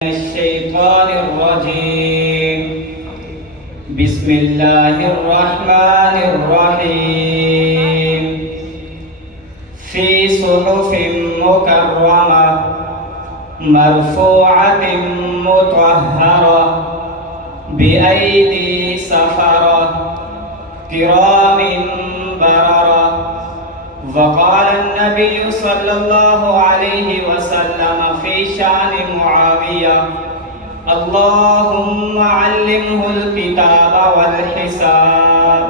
الشيطان الرجيم بسم الله الرحمن الرحيم في صحف مكرمة مرفوعة مطهرة بأيدي سفرة كرام بررة. وقال النبي صلى الله عليه وسلم في شان معاوية: اللهم علمه الكتاب والحساب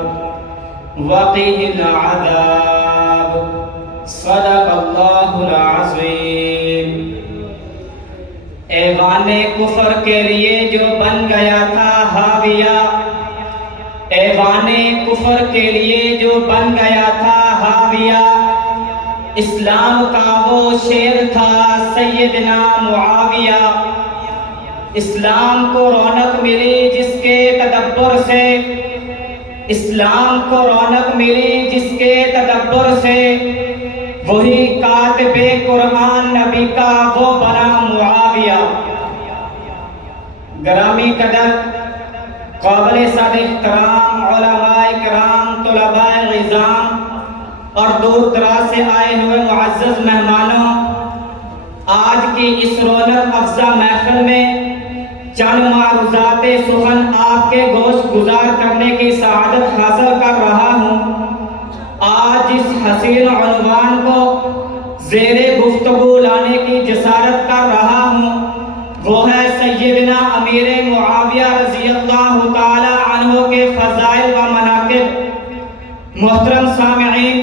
وقه العذاب. صدق اللہ العظیم. ایوان کفر کے لیے جو بن گیا تھا حاویہ، ایوان کفر کے لیے جو بن گیا تھا حاویہ، اسلام کا وہ شیر تھا سیدنا معاویہ. اسلام کو رونق ملی جس کے تدبر سے، اسلام کو رونق ملی جس کے تدبر سے، وہی کاتب قرآن نبی کا وہ بنا معاویہ. گرامی قدر قابل صد احترام علماء کرام، طلباء عظام اور دور دراز سے آئے ہوئے معزز مہمانوں، آج کی اس رونق افزا محفل میں چند معروضات سخن آپ کے گوش گزار کرنے کی سعادت حاصل کر رہا ہوں. آج اس حسین عنوان کو زیر گفتگو لانے کی جسارت کر رہا ہوں، وہ ہے سیدنا امیر معاویہ رضی اللہ تعالی عنہ کے فضائل و مناقب. محترم سامعین،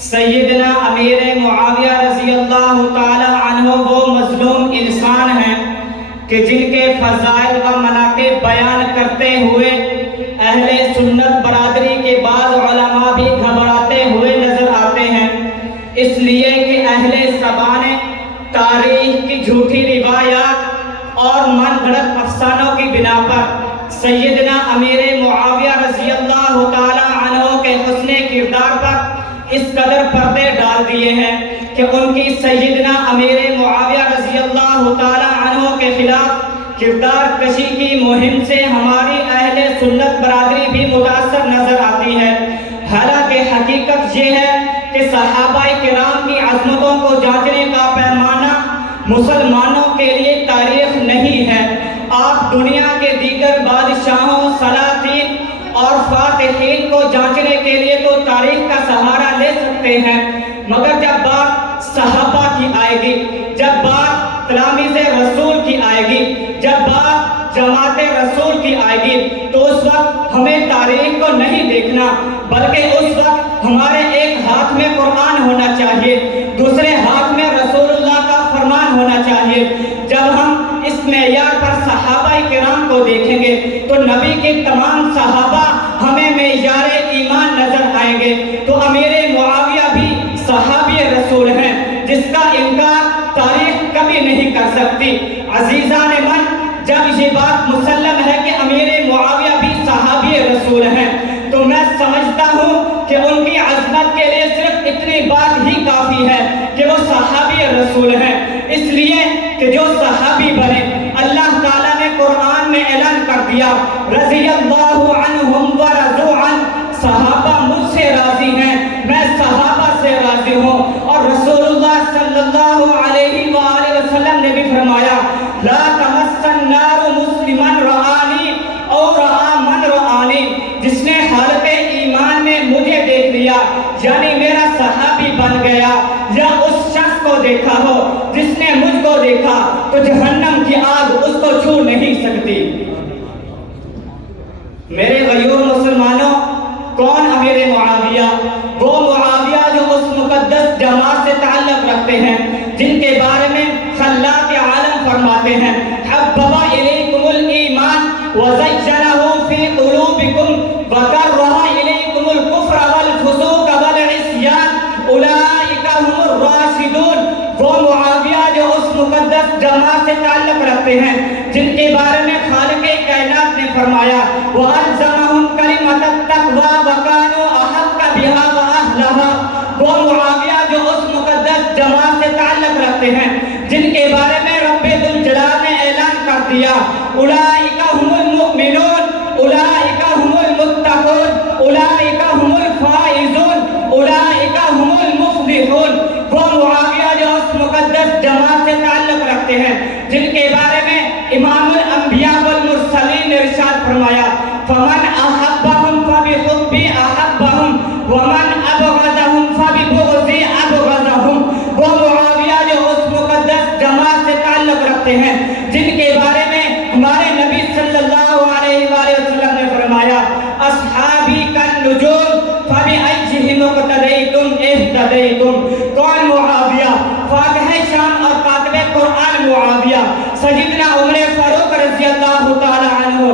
سیدنا امیر معاویہ رضی اللہ تعالی عنہ وہ مظلوم انسان ہیں کہ جن کے فضائل و مناقب بیان کرتے ہوئے اہل سنت برادری کے بعض علماء بھی گھبراتے ہوئے نظر آتے ہیں، اس لیے کہ اہل زبان تاریخ کی جھوٹی روایات اور من گھڑت افسانوں کی بنا پر سیدنا امیر معاویہ رضی اللہ تعالی عنہ کے حسن کردار پر اس قدر پردے ڈال دیے ہیں کہ ان کی سیدنا امیر معاویہ رضی اللہ تعالی عنہ کے خلاف کردار کشی کی مہم سے ہماری اہل سنت برادری بھی متاثر نظر آتی ہے. حالانکہ حقیقت یہ ہے کہ صحابہ کرام کی عظمتوں کو جانچنے کا پیمانہ مسلمانوں کے لیے تاریخ نہیں ہے. آپ دنیا کے دیگر بادشاہوں، سلاطین اور فاتحین کو جانچنے کے لیے تو تاریخ کا سہارا لے سکتے ہیں، مگر جب بات صحابہ کی آئے گی، جب بات تلاميذ رسول کی آئے گی، جب بات جماعت رسول کی آئے گی، تو اس وقت ہمیں تاریخ کو نہیں دیکھنا، بلکہ اس وقت ہمارے ایک ہاتھ میں قرآن ہونا چاہیے، دوسرے ہاتھ میں رسول اللہ کا فرمان ہونا چاہیے. جب ہم اس معیار پر صحابہ کرام کو دیکھیں گے تو نبی کے تمام صحابہ ہمیں معیار ایمان نظر آئیں گے. تو امیر معاویہ بھی صحابی رسول ہیں جس کا انکار تاریخ کبھی نہیں کر سکتی. عزیزان من، جب یہ بات مسلم ہے کہ امیر معاویہ بھی صحابی رسول ہیں تو میں سمجھتا ہوں کہ ان کی عظمت کے لیے صرف اتنی بات ہی کافی ہے کہ وہ صحابی رسول ہیں، اس لیے کہ جو صحابی بنے اللہ تعالیٰ نے قرآن میں اعلان کر دیا: رضی اللہ عنہم ورضوا عنہ، صحابہ مجھ سے راضی ہیں، میں صحابہ سے راضی ہوں. اور رسول اللہ صلی اللہ علیہ وآلہ وسلم نے بھی فرمایا: لا تمس النار مسلما رآنی او رآ من رآنی، جس نے حالت ایمان میں مجھے دیکھ لیا یعنی میرا صحابی بن گیا، یا اس شخص کو دیکھا ہو جس نے مجھ کو دیکھا، تو جہنم کی آگ اس کو چھو نہیں سکتی. میرے غیور مسلمانوں، کون امیر معاویہ؟ وہ معاویہ جو اس مقدس جماعت سے تعلق رکھتے ہیں جن کے بارے میں خلاق عالم فرماتے ہیں: حبب الیکم الایمان وزینہ فی قلوبکم وکرہ الیکم الکفر والفسوق والعصیان اولئک هم الراشدون. وہ معاویہ جو اس مقدس جماعت سے تعلق رکھتے ہیں جن کے بارے میں خالق کائنات نے فرمایا: وَأَلْزَمَهُمْ كَلِمَةَ التَّقْوَىٰ وَكَانُوا أَحَقَّ بِهَا وَأَهْلَهَا. وہ معاویہ جو اس مقدس جماعت سے تعلق رکھتے ہیں جن کے بارے میں رب ذوالجلال نے اعلان اولئک هم المؤمنون اولئک هم المتقون اولئک هم الفائزون اولئک هم المفلحون. وہ معاویہ جو اس مقدس جماعت سے تعلق رکھتے ہیں جن کے بارے میں امام الانبیاء والمرسلین نے ارشاد فرمایا فمن احبهم فبحبی احبهم ومن ابغضهم فببغضی ابغضهم. وہ معاویہ جو اس مقدس جماعت سے تعلق رکھتے ہیں جن کے بارے میں ہمارے نبی صلی اللہ علیہ وآلہ وسلم نے فرمایا اصحابی کالنجوم فبأیہم اقتدیتم اہتدیتم. کون معاویہ؟ فاتح شام اور کاتب قرآن معاویہ سیدنا عمر فاروق رضی اللہ تعالی عنہ.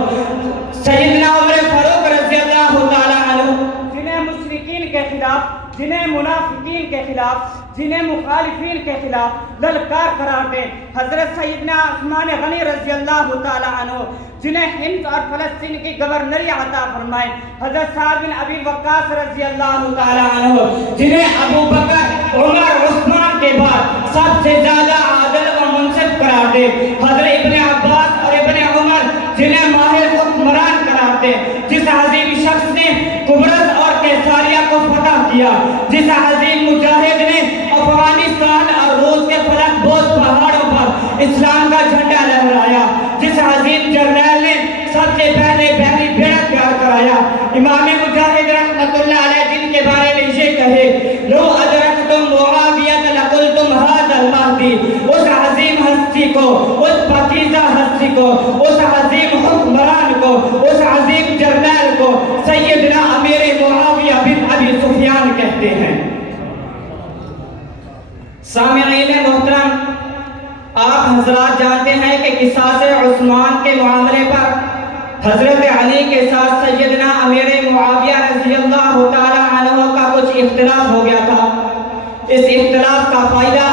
سیدنا عمر فاروق رضی اللہ تعالی عنہ جنہیں مشرکین کے خلاف، جنہیں منافقین کے خلاف، جنہیں مخالفین کے خلاف للکار قرار دیں. حضرت سیدنا عثمان غنی رضی اللہ تعالی عنہ جنہیں ہند اور فلسطین کی گورنری عطا فرمائے. حضرت سعد بن ابی وقاص رضی اللہ تعالی عنہ جنہیں ابو بکر عمر عثمان کے بعد سب سے زیادہ عادل و منصف قرار دے. حضرت ابن عباس اور ابن عمر جنہیں ماہر حکمران قرار دے. جس عظیم شخص نے قبرص اور کیساریہ کو فتح کیا، جس عظیم مجاہد نے افغانستان اور روس کے فلک بوس پہاڑوں پر اسلام کا جھنڈا لہرایا، جس عظیم جرنیل نے سب سے پہلے پہلی بیعت تیار کرایا، امام مجاہد رحمت اللہ علیہ جن کے بارے میں یہ کہے لو ادرکتم معاویہ لقلتم ھذا المہدی. اس عظیم ہستی کو، اس پاکیزہ ہستی کو، اس عظیم حکمران کو، اس عظیم جرنیل کو سیدنا امیر معاویہ بن ابی سفیان کہتے ہیں. سامعین محترم، آپ حضرات جانتے ہیں کہ قصاص عثمان کے معاملے پر حضرت علی کے ساتھ سیدنا امیر معاویہ رضی اللہ تعالی عنہ کا کچھ اختلاف ہو گیا تھا. اس اختلاف کا فائدہ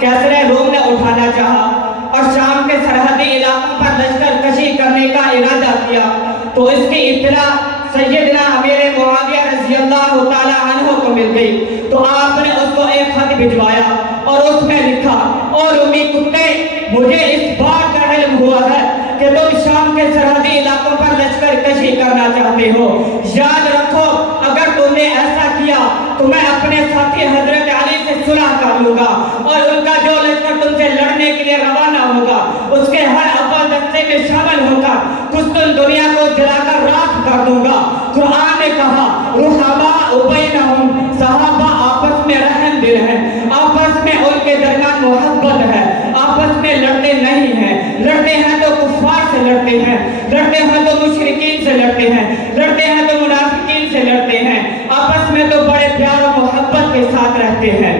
کیسر روم نے اٹھانا چاہا اور شام کے سرحدی علاقوں پر لشکر کشی کرنے کا ارادہ کیا. تو اس کی اطلاع سیدنا امیر معاویہ رضی اللہ تعالی عنہ کو مل گئی. تو آپ نے اس کو ایک خط بھجوایا اور اس میں لکھا اور امی کتے مجھے اس بات کا علم ہوا ہے کہ تم شام کے سرحدی علاقوں پر لشکر کشی کرنا چاہتے ہو. یاد رکھو اگر تم نے ایسا کیا تو میں اپنے ساتھی حضرت علی سے صلح کر لوں گا اور ان کا جو لشکر تم سے لڑنے کے لیے روانہ ہوگا اس کے ہر اول دستے میں شامل ہوگا قسطن دنیا کو جلا کر راکھ کر دوں گا. قرآن نے کہا رحماء بینہم، صحابہ آپس میں رحم دل ہیں، آپس میں ان کے درمیان محبت ہے، آپس میں لڑتے نہیں ہیں. لڑتے ہیں تو کفار سے لڑتے ہیں، لڑتے ہیں تو مشرکین سے لڑتے ہیں، لڑتے ہیں تو منافقین سے لڑتے ہیں، آپس میں تو بڑے پیار و محبت کے ساتھ رہتے ہیں.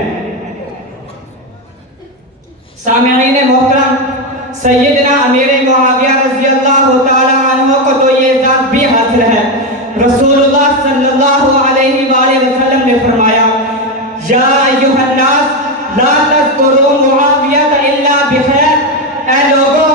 سامعین محترم، سیدنا امیر معاویہ رضی اللہ تعالی عنہ کو تو یہ اعزاز بھی حاصل ہے. رسول اللہ صلی اللہ علیہ وآلہ وسلم نے فرمایا یا ایھا الناس لا تذکروا معاویہ الا بخیر. اے لوگو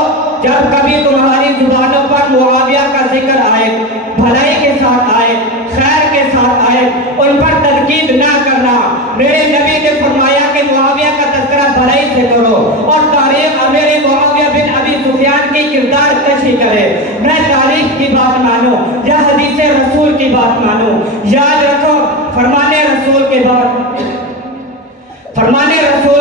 جب کبھی تمہاری زبانوں پر معاویہ کا ذکر آئے، بھلائی کے ساتھ آئے، خیر کے ساتھ آئے، ان پر تنقید نہ کرنا. میرے نبی نے فرمایا کہ معاویہ کا تذکرہ بھلائی سے کرو اور تاریخ امیر معاویہ بن ابی سفیان کی کردار کشی کرے. میں تاریخ کی بات مانوں یا حدیث رسول کی بات مانوں. یاد رکھو فرمان رسول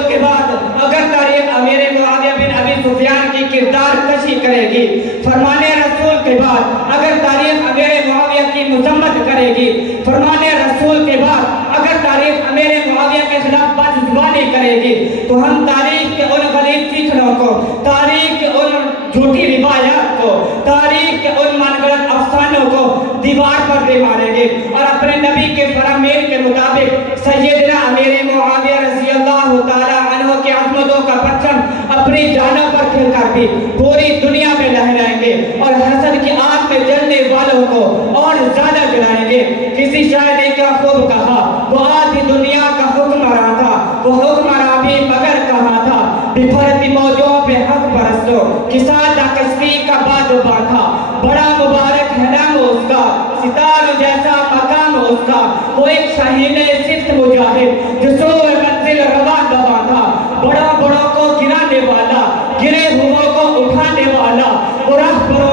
کے بعد اگر تاریخ امیر معاویہ بن ابی سفیان کی کردار کشی کرے گی، فرمان رسول کے بعد اگر تاریخ امیر معاویہ کی مذمت کرے گی، فرمان رسول کے بعد اگر تاریخ امیر معاویہ کے خلاف بدزبانی کرے گی، تو ہم تاریخ کے ان غلیظ چیتڑوں کو، تاریخ کے ان جھوٹی روایات کو، تاریخ کے ان من گھڑت افسانوں کو دیوار پر دے ماریں گے اور اپنے نبی کے فرمان کے مطابق سیدنا امیر معاویہ رضی اللہ تعالی عنہ کی عظمتوں کا پرچم اپنی جانوں پر کھل کر بھی پوری دنیا میں لہرائیں گے اور حسد کی آگ میں جلنے والوں کو اور زیادہ جلائیں گے. کسی شاعر نے کیا خوب کہا، وہ آدھی دنیا کا حکمراں تھا، وہ حکمراں بھی مگر کہاں تھا، بپھرتی موجوں پہ حق پرستو کسادہ کشتی کا بادباں تھا. بڑا مبارک ہے نام اس کا، ستاروں جیسا مقام اس کا، وہ ایک شاہین صفت مجاہد جو سوئے منزل رواں دواں تھا. بڑوں بڑوں کو گرانے والا، گرے ہوئوں کو اٹھانے والا، وہ رہبر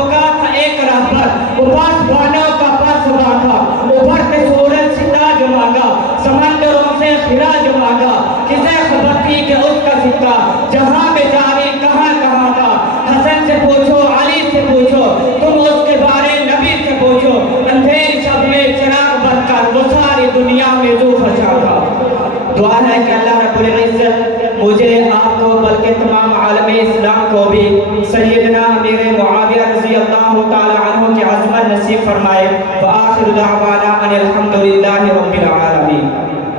فرمائے. وآخر دعوانا ان الحمدللہ رب العالمین.